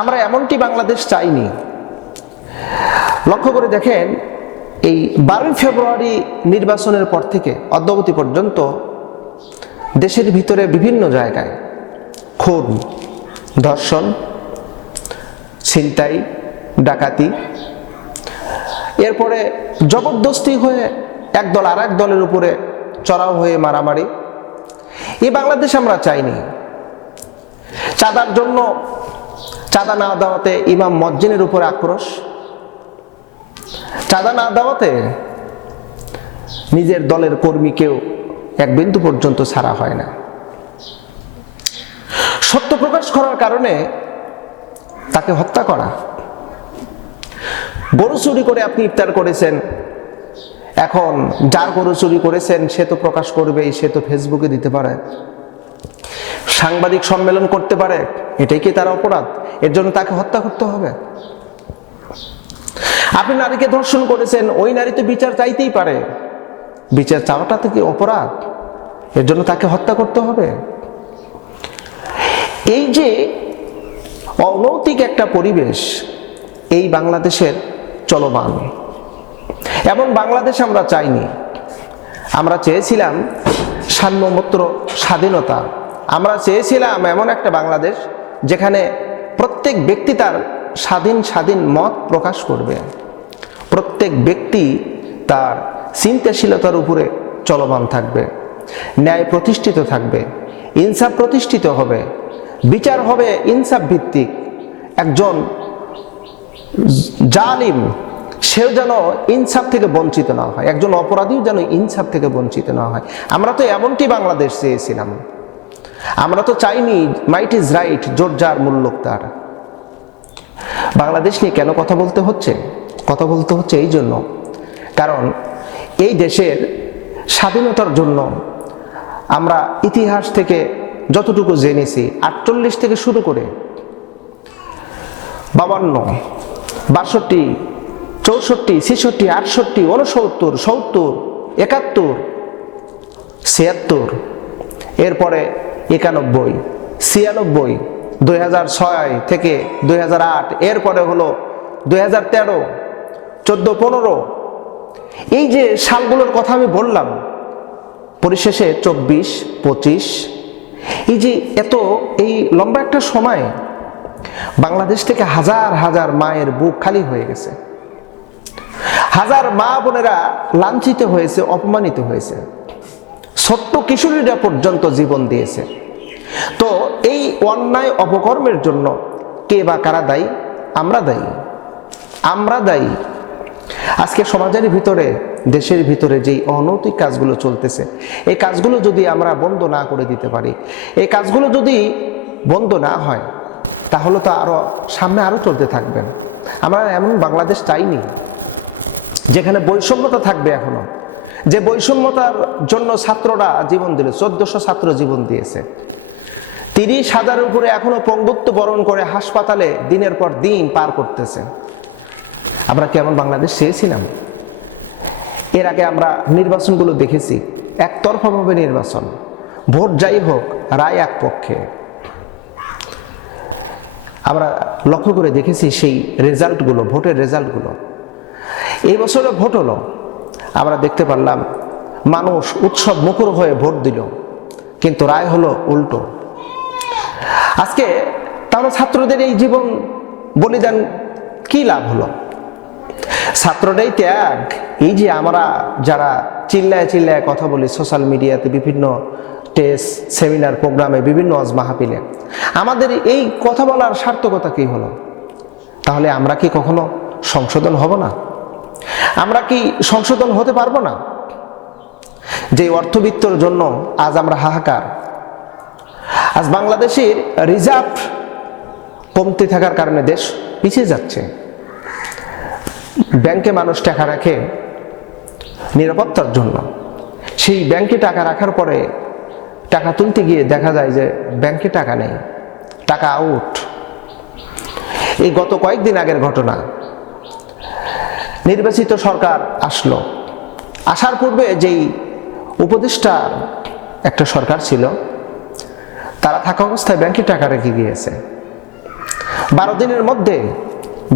আমরা এমনটি বাংলাদেশ চাইনি। লক্ষ্য করে দেখেন, এই 12 ফেব্রুয়ারি নির্বাচনের পর থেকে অদ্যাবধি পর্যন্ত দেশের ভিতরে বিভিন্ন জায়গায় খুন, ধর্ষণ, ছিনতাই, ডাকাতি, এরপরে জবরদস্তি হয়ে একদল আর এক দলের উপরে চড়াও হয়ে মারামারি। এই বাংলাদেশ আমরা চাইনি। চাঁদার জন্য চাঁদা না দেওয়াতে ইমাম মজ্জিনের উপরে আক্রোশ, চাঁদা না দেওয়াতে নিজের দলের কর্মীকেও এক বিন্দু পর্যন্ত ছাড়া হয় না। সত্য প্রকাশ করার কারণে তাকে হত্যা করা। গরু চুরি করে আপনি ইফতার করেছেন, এখন যার গরু চুরি করেছেন সে তো প্রকাশ করবেই, সে তো ফেসবুকে দিতে পারে, সাংবাদিক সম্মেলন করতে পারে, এটাই কি তার অপরাধ? এর জন্য তাকে হত্যা করতে হবে? আপনি নারীকে ধর্ষণ করেছেন, ওই নারী তো বিচার চাইতেই পারে, বিচার চাওয়াটা তো কি অপরাধ? এর জন্য তাকে হত্যা করতে হবে? এই যে অনৈতিক একটা পরিবেশ এই বাংলাদেশের চলমান, এমন বাংলাদেশ আমরা চাইনি। আমরা চেয়েছিলাম সার্বভৌমত্ব, স্বাধীনতা। আমরা চেয়েছিলাম এমন একটা বাংলাদেশ যেখানে প্রত্যেক ব্যক্তি তার স্বাধীন মত প্রকাশ করবে, প্রত্যেক ব্যক্তি তার চিন্তাশীলতার উপরে চলমান থাকবে, ন্যায় প্রতিষ্ঠিত থাকবে, ইনসাফ প্রতিষ্ঠিত হবে, বিচার হবে ইনসাফ ভিত্তিক। একজন জালিম সেও যেন ইনসাফ থেকে বঞ্চিত না হয়, একজন অপরাধীও যেন ইনসাফ থেকে বঞ্চিত না হয়। আমরা তো এমনটি বাংলাদেশ চেয়েছিলাম। আমরা তো চাইনি মাইট ইজ রাইট, জোর যার মূল্য তার। বাংলাদেশ নিয়ে কেন কথা বলতে হচ্ছে? কথা বলতে হচ্ছে এই জন্য, কারণ এই দেশের স্বাধীনতার জন্য আমরা ইতিহাস থেকে যতটুকু জেনেছি, 48 থেকে শুরু করে 52, 62, 64, 66, 68, 69, 70, 71, 76, এরপরে 91, 96, 2006 থেকে 2008, এরপরে হলো 2013, 14, 15। এই যে সালগুলোর কথা আমি বললাম, পরিশেষে 24, 25, এই যে এই লম্বা একটা সময় বাংলাদেশ থেকে হাজার হাজার মায়ের বুক খালি হয়ে গেছে, হাজার মা বোনেরা লাঞ্ছিত হয়েছে, অপমানিত হয়েছে, ছোট্ট কিশোরীরা পর্যন্ত জীবন দিয়েছে। তো এই অন্যায় অপকর্মের জন্য কে বা কারা দায়ী? আমরা দায়ী, আমরা দায়ী। আজকে সমাজের ভিতরে, দেশের ভিতরে যেই অনৈতিক কাজগুলো চলতেছে, এই কাজগুলো যদি আমরা বন্ধ না করে দিতে পারি, এই কাজগুলো যদি বন্ধ না হয়, তাহলে তো সামনে আরো চলতে থাকবেন। আমরা এমন বাংলাদেশ চাইনি যেখানে বৈষম্যতা থাকবে। এখনো যে বৈষম্যতার জন্য ছাত্ররা জীবন দিল, 1400 ছাত্র জীবন দিয়েছে, 30,000-এর উপরে এখনো পঙ্গুত্ব বরণ করে হাসপাতালে দিনের পর দিন পার করতেছে। আমরা কেমন বাংলাদেশ চেয়েছিলাম? এর আগে আমরা নির্বাচনগুলো দেখেছি, একতরফাভাবে নির্বাচন, ভোট যাই হোক রায় এক পক্ষে। আমরা লক্ষ্য করে দেখেছি সেই রেজাল্টগুলো, ভোটের রেজাল্টগুলো। এই বছরে ভোট হলো, আমরা দেখতে পারলাম মানুষ উৎসব মুখর হয়ে ভোট দিল, কিন্তু রায় হলো উল্টো। আজকে তাহলে ছাত্রদের এই জীবন বলিদান কি লাভ হলো? ছাত্রটাই ত্যাগ। এই যে আমরা যারা চিল্লায় চিল্লায় কথা বলি সোশ্যাল মিডিয়াতে, বিভিন্ন টেস্ট, সেমিনার, প্রোগ্রামে, বিভিন্ন ওয়াজ মাহফিলে, আমাদের এই কথা বলার সার্থকতা কি হলো? তাহলে আমরা কি কখনো সংশোধন হব না? আমরা কি সংশোধন হতে পারবো না? যে অর্থবিত্তর জন্য আজ আমরা হাহাকার। আজ বাংলাদেশের রিজার্ভ কমতি থাকার কারণে দেশ পিছিয়ে যাচ্ছে। ব্যাংকে মানুষ টাকা রাখে নিরাপত্তার জন্য, সেই ব্যাংকে টাকা রাখার পরে টাকা তুলতে গিয়ে দেখা যায় যে ব্যাংকে টাকা নেই, টাকা আউট। এই গত কয়েকদিন আগের ঘটনা। নির্বাচিত সরকার আসলো, আসার পূর্বে যেই উপদেষ্টার একটা সরকার ছিল, তারা থাকা অবস্থায় ব্যাংকে টাকা রেখে গিয়েছে। 12 দিনের মধ্যে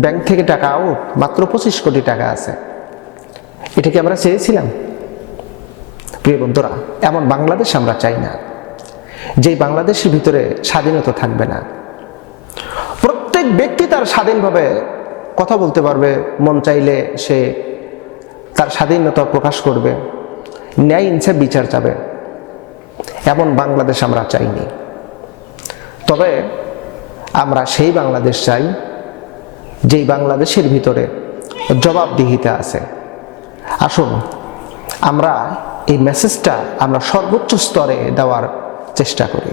ব্যাংক থেকে টাকা আউট, মাত্র 25 কোটি টাকা আছে। এটা কি আমরা চেয়েছিলাম? প্রিয় বন্ধুরা, এমন বাংলাদেশ আমরা চাই না, যেই বাংলাদেশের ভিতরে স্বাধীনতা থাকবে না। প্রত্যেক ব্যক্তি তার স্বাধীনভাবে কথা বলতে পারবে, মন চাইলে সে তার স্বাধীনতা প্রকাশ করবে, ন্যায় ইনসাফ বিচার চাবে। এমন বাংলাদেশ আমরা চাইনি। তবে আমরা সেই বাংলাদেশ চাই যেই বাংলাদেশের ভিতরে জবাবদিহিতা আছে। আসুন আমরা এই মেসেজটা আমরা সর্বোচ্চ স্তরে দেওয়ার চেষ্টা করি।